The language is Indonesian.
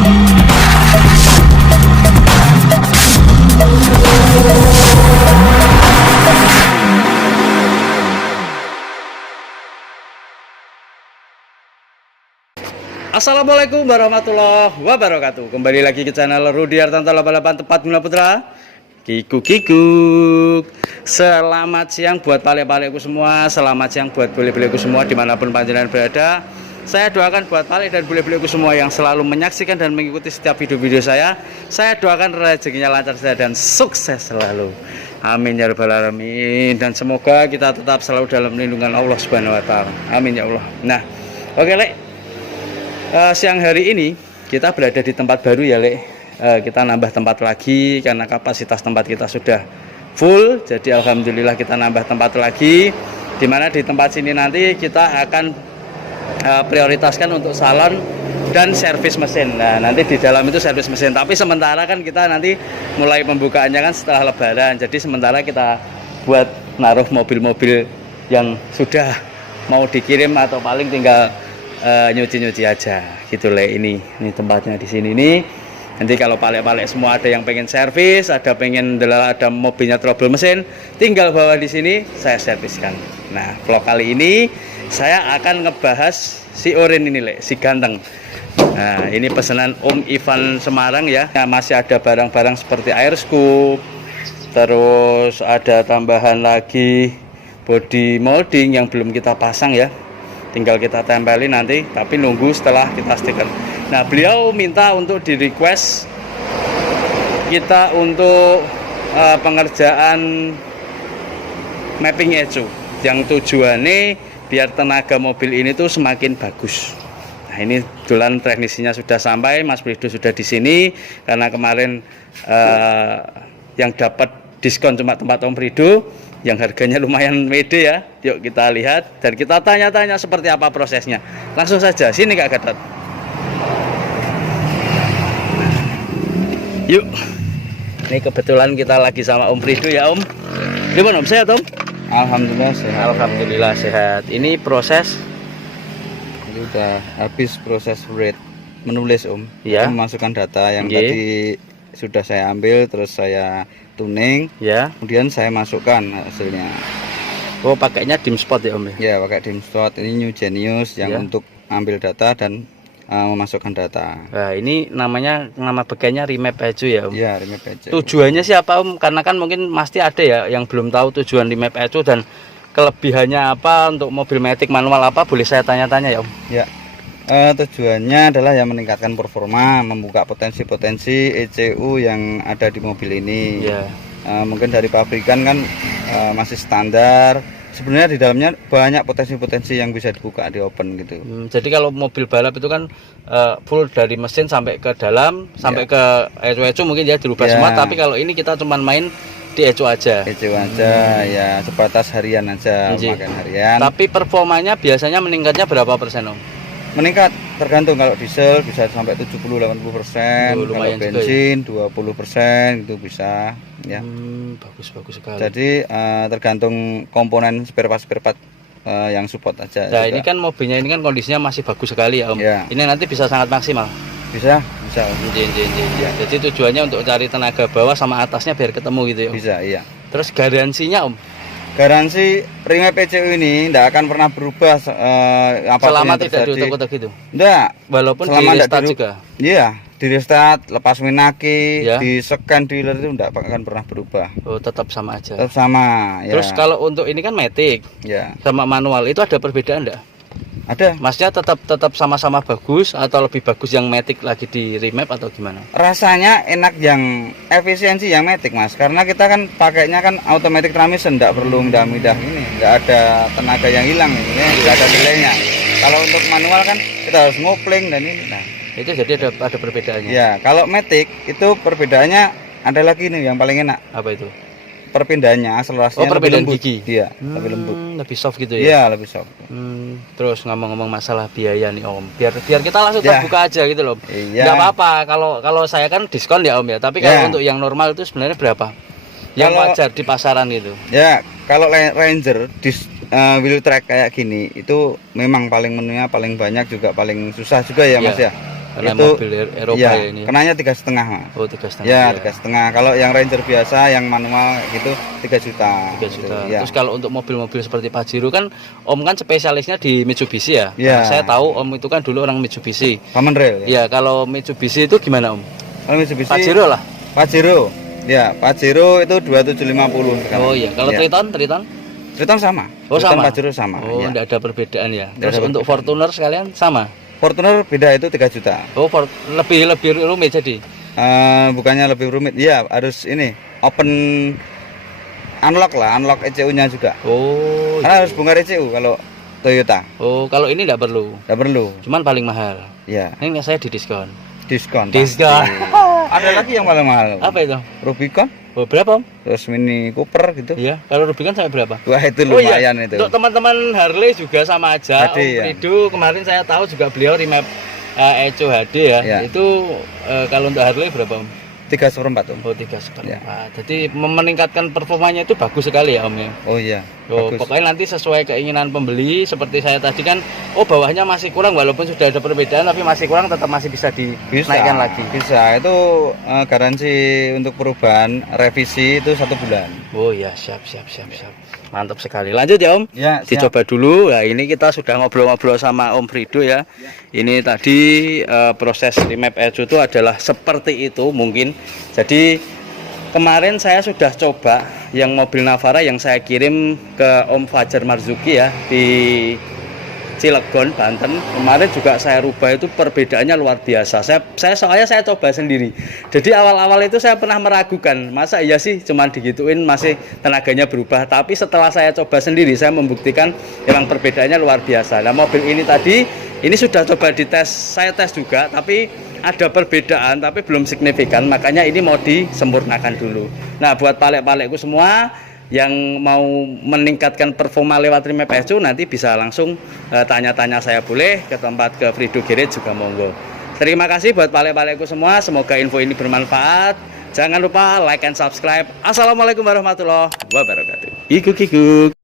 Assalamualaikum warahmatullahi wabarakatuh. Kembali lagi ke channel Rudy Hartanto 88 tempat Bunda Putra. Kikuk. Selamat siang buat pale-paleku semua. Selamat siang buat bule-buleku semua dimanapun panjenengan berada. Saya doakan buat pale dan bule-buleku semua yang selalu menyaksikan dan mengikuti setiap video-video saya. Saya doakan rezekinya lancar saja dan sukses selalu. Amin ya rabbal alamin. Dan semoga kita tetap selalu dalam lindungan Allah Subhanahu wa taala. Amin ya Allah. Nah, oke, Lek. Siang hari ini kita berada di tempat baru ya, Lek. Kita nambah tempat lagi karena kapasitas tempat kita sudah full. Jadi alhamdulillah kita nambah tempat lagi, dimana di tempat sini nanti kita akan prioritaskan untuk salon dan servis mesin. Nah, nanti di dalam itu servis mesin, tapi sementara kan kita nanti mulai pembukaannya kan setelah lebaran. Jadi sementara kita buat naruh mobil-mobil yang sudah mau dikirim atau paling tinggal nyuci-nyuci aja gitu, Le. Ini tempatnya di sini nih. Nanti kalau palek-palek semua ada yang pengen servis, ada mobilnya trouble mesin, tinggal bawa di sini saya serviskan. Nah, vlog kali ini saya akan ngebahas si Orin ini, Le, si ganteng. Nah, ini pesanan Om Ivan Semarang ya. Nah, masih ada barang-barang seperti air scoop, terus ada tambahan lagi body molding yang belum kita pasang ya. Tinggal kita tempelin nanti, tapi nunggu setelah kita stiker. Nah, beliau minta untuk di request kita untuk pengerjaan mapping ECU yang tujuannya biar tenaga mobil ini tuh semakin bagus. Nah, ini kebetulan teknisinya sudah sampai, Mas Prido sudah di sini karena kemarin yang dapat diskon cuma tempat Om Prido yang harganya lumayan mede ya. Yuk kita lihat dan kita tanya-tanya seperti apa prosesnya. Langsung saja sini Kak Gatot. Yuk. Ini kebetulan kita lagi sama Om Prido ya, Om. Gimana Om, sehat Om? Alhamdulillah sehat. Alhamdulillah sehat. Ini proses ini udah habis proses read menulis Om. Ya. Memasukkan data yang tadi sudah saya ambil, terus saya tuning ya, kemudian saya masukkan hasilnya. Oh, pakainya DimSpot ya Om ya? Ya, pakai DimSpot. Ini New Genius yang ya, untuk ambil data dan memasukkan data. Nah, ini nama bagiannya remap ECU ya Om? Ya, remap ECU. Tujuannya siapa Om? Karena kan mungkin pasti ada ya yang belum tahu tujuan remap ECU dan kelebihannya apa untuk mobil matic manual apa, boleh saya tanya-tanya ya Om? Ya. Tujuannya adalah yang meningkatkan performa, membuka potensi-potensi ECU yang ada di mobil ini. Yeah. Mungkin dari pabrikan kan masih standar. Sebenarnya di dalamnya banyak potensi-potensi yang bisa dibuka di open gitu. Jadi kalau mobil balap itu kan full dari mesin sampai ke dalam, sampai ke ECU mungkin ya dirubah semua. Tapi kalau ini kita cuma main di ECU aja. ECU aja, ya sebatas harian aja, makan harian. Tapi performanya biasanya meningkatnya berapa persen Om? Meningkat tergantung, kalau diesel bisa sampai 70-80%, kalau bensin ya? 20% itu bisa ya. Bagus sekali. Jadi tergantung komponen spare part yang support aja. Nah, juga. Ini kan mobilnya ini kan kondisinya masih bagus sekali ya Om ya. Ini nanti bisa sangat maksimal. Bisa. Ya. Jadi tujuannya untuk cari tenaga bawah sama atasnya biar ketemu gitu ya Om? Bisa, iya. Terus garansinya Om? Garansi remap ECU ini tidak akan pernah berubah selama tidak diutak-utak gitu? Tidak. Walaupun di restart juga? Iya, di restart, lepas menaki, ya, di scan dealer itu tidak akan pernah berubah. Oh, tetap sama aja? Tetap sama ya. Terus kalau untuk ini kan matic ya, sama manual, itu ada perbedaan enggak? Ada. Maksudnya tetap sama-sama bagus atau lebih bagus yang matic lagi di remap atau gimana? Rasanya enak yang efisiensi yang matic Mas, karena kita kan pakainya kan automatic transmission, tidak perlu midah-midah ini, nggak ada tenaga yang hilang ini, nggak ada delaynya. Kalau untuk manual kan kita harus ngopling dan ini. Nah, itu jadi ada perbedaannya. Ya, kalau matic itu perbedaannya ada lagi nih yang paling enak. Apa itu? Perpindahannya, akselerasinya perbedaan gigi. Iya, lebih lembut. Lebih soft gitu ya? Iya, lebih soft. Terus ngomong-ngomong masalah biaya nih Om, biar kita langsung terbuka aja gitu loh. Iya. Nggak apa-apa kalau saya kan diskon ya Om ya. Tapi kalau untuk yang normal itu sebenarnya berapa? Yang wajar di pasaran gitu? Ya, kalau Ranger wheel track kayak gini itu memang paling menunya paling banyak, juga paling susah juga ya Mas ya. Karena itu mobil Eropa ya, ya ini. kenanya 3,5 Mas. Oh 3,5. Ya 3,5. Kalau yang Ranger biasa yang manual gitu 3 juta. 3 juta. Gitu, ya. Terus kalau untuk mobil-mobil seperti Pajero kan Om kan spesialisnya di Mitsubishi ya. Ya. Nah, saya tahu Om itu kan dulu orang Mitsubishi. Common Rail. Ya, kalau Mitsubishi itu gimana Om? Kalau Mitsubishi Pajero lah. Pajero. Ya, Pajero itu 2750 sekarang. Oh iya, kalau Ya. Triton? Triton sama. Oh Triton sama. Pajero sama. Oh, ya. enggak ada perbedaan ya. Nggak Terus ada untuk Fortuner sekalian sama. Fortuner beda itu 3 juta. Oh, lebih rumit jadi. Bukannya lebih rumit. Iya, harus ini open unlock lah, unlock ECU-nya juga. Oh. Karena harus bongkar ECU kalau Toyota. Oh, kalau ini enggak perlu. Tidak perlu. Cuman paling mahal. Ya, Ini saya didiskon. diskon. Diskon. Ada lagi yang paling mahal. Apa itu? Rubicon, Oh, berapa Om? terus Mini Cooper gitu. Iya, kalau Rubicon sampai berapa? Wah, itu Oh iya, lumayan itu. untuk teman-teman Harley juga sama aja. HD, Om ya. Rido kemarin saya tahu juga beliau remap Echo HD ya. Ya. Itu kalau untuk Harley berapa Om? 3/4 Om. Oh 3/4. Ya. Jadi meningkatkan performanya itu bagus sekali ya Om ya. Oh iya. Oh, Bagus. pokoknya nanti sesuai keinginan pembeli. Seperti saya tadi kan, oh bawahnya masih kurang walaupun sudah ada perbedaan tapi masih kurang tetap masih bisa dinaikkan lagi. Bisa. Itu garansi untuk perubahan revisi itu 1 bulan. Oh ya, siap. Mantap sekali. Lanjut ya Om. Ya, siap. Dicoba dulu. Nah, ini kita sudah ngobrol-ngobrol sama Om Frido ya. Ini tadi proses remap Echo itu adalah seperti itu mungkin. Jadi kemarin saya sudah coba yang mobil Navara yang saya kirim ke Om Fajar Marzuki ya di Cilegon, Banten. Kemarin juga saya rubah, itu perbedaannya luar biasa. Soalnya saya coba sendiri. Jadi awal-awal itu saya pernah meragukan, masa iya sih cuman digituin masih tenaganya berubah. Tapi setelah saya coba sendiri, saya membuktikan memang perbedaannya luar biasa. Nah, mobil ini tadi, ini sudah coba dites, saya tes juga, tapi ada perbedaan tapi belum signifikan. Makanya ini mau disempurnakan dulu. Nah, buat palek-palekku semua yang mau meningkatkan performa lewat remap Echo nanti bisa langsung tanya-tanya saya, boleh ke tempat ke Frido Garage juga monggo. Terima kasih buat palek-palekku semua, semoga info ini bermanfaat. Jangan lupa like and subscribe. Assalamualaikum warahmatullahi wabarakatuh. Kikuk.